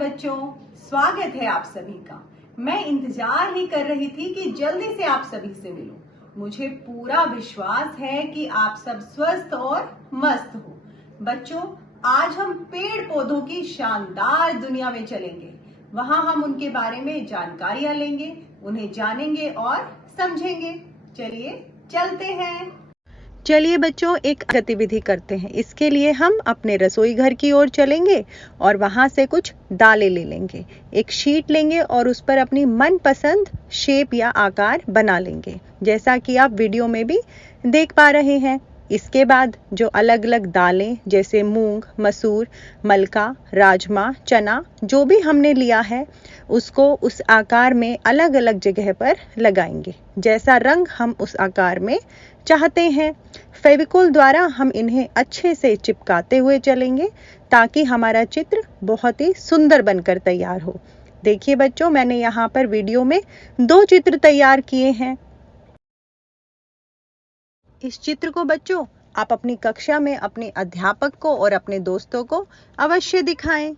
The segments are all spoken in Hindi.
बच्चों, स्वागत है आप सभी का। मैं इंतजार ही कर रही थी कि जल्दी से आप सभी से मिलूं। मुझे पूरा विश्वास है कि आप सब स्वस्थ और मस्त हो। बच्चों, आज हम पेड़ पौधों की शानदार दुनिया में चलेंगे। वहां हम उनके बारे में जानकारियां लेंगे, उन्हें जानेंगे और समझेंगे। चलिए चलते हैं। चलिए बच्चों, एक गतिविधि करते हैं। इसके लिए हम अपने रसोई घर की ओर चलेंगे और वहां से कुछ दालें ले लेंगे। एक शीट लेंगे और उस पर अपनी मनपसंद शेप या आकार बना लेंगे, जैसा कि आप वीडियो में भी देख पा रहे हैं। इसके बाद जो अलग अलग दालें जैसे मूंग, मसूर, मलका, राजमा, चना जो भी हमने लिया है, उसको उस आकार में अलग अलग जगह पर लगाएंगे, जैसा रंग हम उस आकार में चाहते हैं। फेविकोल द्वारा हम इन्हें अच्छे से चिपकाते हुए चलेंगे ताकि हमारा चित्र बहुत ही सुंदर बनकर तैयार हो। देखिए बच्चों, मैंने यहाँ पर वीडियो में 2 चित्र तैयार किए हैं। इस चित्र को बच्चों आप अपनी कक्षा में अपने अध्यापक को और अपने दोस्तों को अवश्य दिखाएं।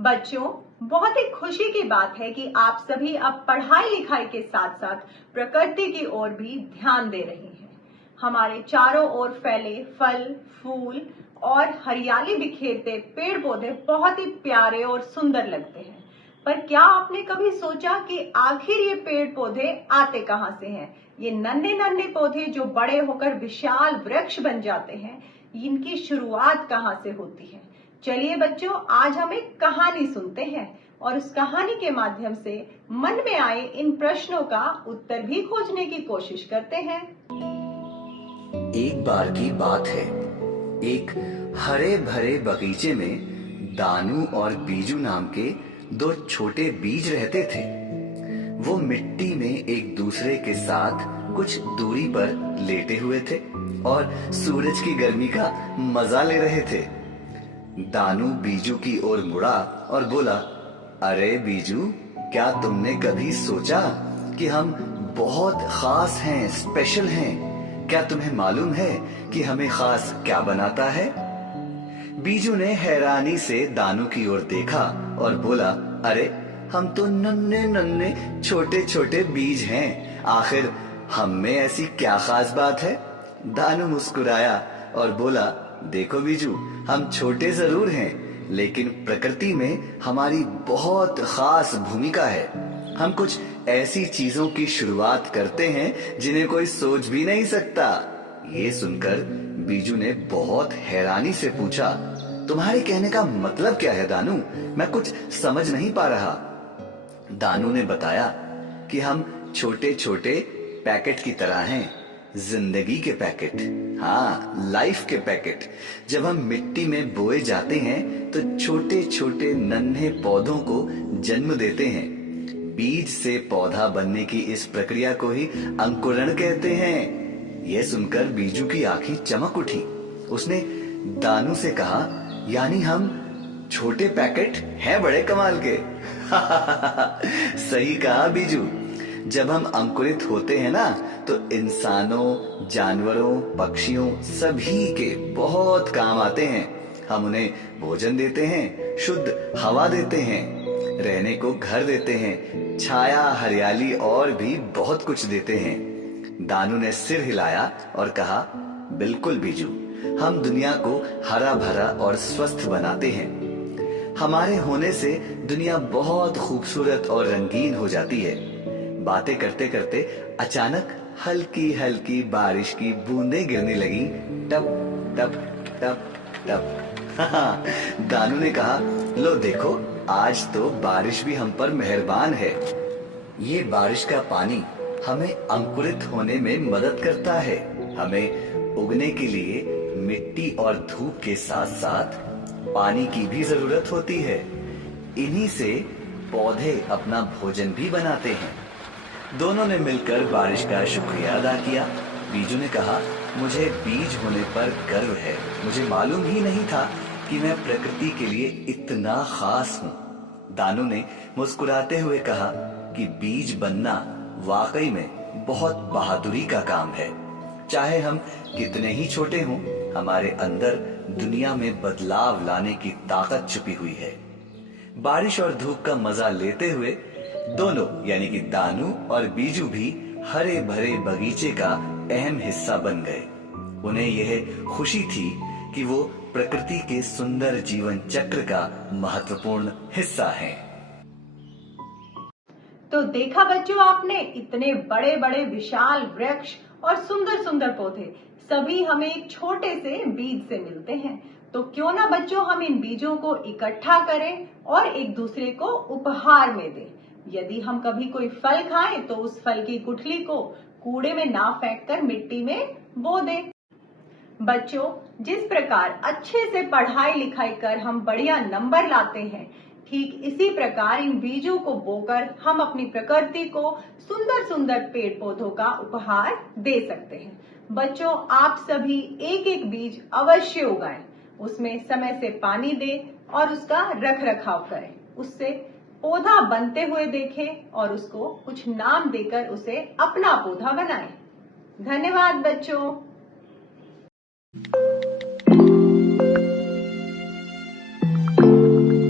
बच्चों, बहुत ही खुशी की बात है कि आप सभी अब पढ़ाई लिखाई के साथ साथ प्रकृति की ओर भी ध्यान दे रहे हैं। हमारे चारों ओर फैले फल, फूल और हरियाली बिखेरते पेड़ पौधे बहुत ही प्यारे और सुंदर लगते हैं। पर क्या आपने कभी सोचा कि आखिर ये पेड़ पौधे आते कहां से हैं? ये नन्हे नन्हे पौधे जो बड़े होकर विशाल वृक्ष बन जाते हैं, इनकी शुरुआत कहां से होती है? चलिए बच्चों, आज हम एक कहानी सुनते हैं और उस कहानी के माध्यम से मन में आए इन प्रश्नों का उत्तर भी खोजने की कोशिश करते हैं। एक बार की बात है, एक हरे भरे बगीचे में दानू और बीजू नाम के 2 छोटे बीज रहते थे। वो मिट्टी में एक दूसरे के साथ कुछ दूरी पर लेटे हुए थे और सूरज की गर्मी का मजा ले रहे थे। दानू बीजू की ओर मुड़ा और बोला, अरे बीजू, क्या तुमने कभी सोचा कि हम बहुत खास हैं, स्पेशल हैं? क्या तुम्हें मालूम है कि हमें खास क्या बनाता है? बीजू ने हैरानी से दानू की ओर देखा और बोला, अरे हम तो नन्हे नन्हे छोटे छोटे बीज हैं, आखिर हम में ऐसी क्या खास बात है? दानू मुस्कुराया और बोला, देखो बीजू, हम छोटे जरूर हैं, लेकिन प्रकृति में हमारी बहुत खास भूमिका है। हम कुछ ऐसी चीजों की शुरुआत करते हैं जिन्हें कोई सोच भी नहीं सकता। ये सुनकर बीजू ने बहुत हैरानी से पूछा, तुम्हारे कहने का मतलब क्या है दानू? मैं कुछ समझ नहीं पा रहा। दानू ने बताया कि हम छोटे छोटे पैकेट की तरह हैं, जिंदगी के पैकेट। हाँ, लाइफ के पैकेट। जब हम मिट्टी में बोए जाते हैं तो छोटे छोटे नन्हे पौधों को जन्म देते हैं। बीज से पौधा बनने की इस प्रक्रिया को ही अंकुरण कहते हैं। यह सुनकर बीजू की आंखें चमक उठी। उसने दानू से कहा, यानी हम छोटे पैकेट हैं बड़े कमाल के। सही कहा बीजू। जब हम अंकुरित होते हैं ना, तो इंसानों, जानवरों, पक्षियों सभी के बहुत काम आते हैं। हम उन्हें भोजन देते हैं, शुद्ध हवा देते हैं, रहने को घर देते हैं, छाया, हरियाली और भी बहुत कुछ देते हैं। दानू ने सिर हिलाया और कहा, बिल्कुल बीजू, हम दुनिया को हरा भरा और स्वस्थ बनाते हैं। हमारे होने से दुनिया बहुत खूबसूरत और रंगीन हो जाती है। बातें करते करते अचानक हल्की हल्की बारिश की बूंदें गिरने लगी, टप टप टप टप। दानू ने कहा, लो देखो, आज तो बारिश भी हम पर मेहरबान है। ये बारिश का पानी हमें अंकुरित होने में मदद करता है। हमें उगने के लिए मिट्टी और धूप के साथ साथ पानी की भी जरूरत होती है। इन्हीं से पौधे अपना भोजन भी बनाते हैं। दोनों ने मिलकर बारिश का शुक्रिया अदा किया। बीजू ने कहा, मुझे बीज होने पर गर्व है। मुझे मालूम ही नहीं था कि मैं प्रकृति के लिए इतना खास हूँ। दानू ने मुस्कुराते हुए कहा कि बीज बनना वाकई में बहुत बहादुरी का काम है। चाहे हम कितने ही छोटे हों, हमारे अंदर दुनिया में बदलाव लाने की ताकत छुपी हुई है। बारिश और धूप का मजा लेते हुए दोनों यानी कि दानू और बीजू भी हरे भरे बगीचे का अहम हिस्सा बन गए। उन्हें यह खुशी थी कि वो प्रकृति के सुंदर जीवन चक्र का महत्वपूर्ण हिस्सा हैं। तो देखा बच्चों आपने, इतने बड़े बड़े विशाल वृक्ष और सुंदर सुंदर पौधे सभी हमें एक छोटे से बीज से मिलते हैं। तो क्यों ना बच्चों हम इन बीजों को इकट्ठा करें और एक दूसरे को उपहार में दें। यदि हम कभी कोई फल खाएं तो उस फल की गुठली को कूड़े में ना फेंककर मिट्टी में बो दें। बच्चों, जिस प्रकार अच्छे से पढ़ाई लिखाई कर हम बढ़िया नंबर लाते हैं, ठीक इसी प्रकार इन बीजों को बोकर हम अपनी प्रकृति को सुंदर सुंदर पेड़ पौधों का उपहार दे सकते हैं। बच्चों, आप सभी एक एक बीज अवश्य उगाएं, उसमें समय से पानी दें और उसका रख रखाव करें। उससे पौधा बनते हुए देखें और उसको कुछ नाम देकर उसे अपना पौधा बनाएं। धन्यवाद बच्चों।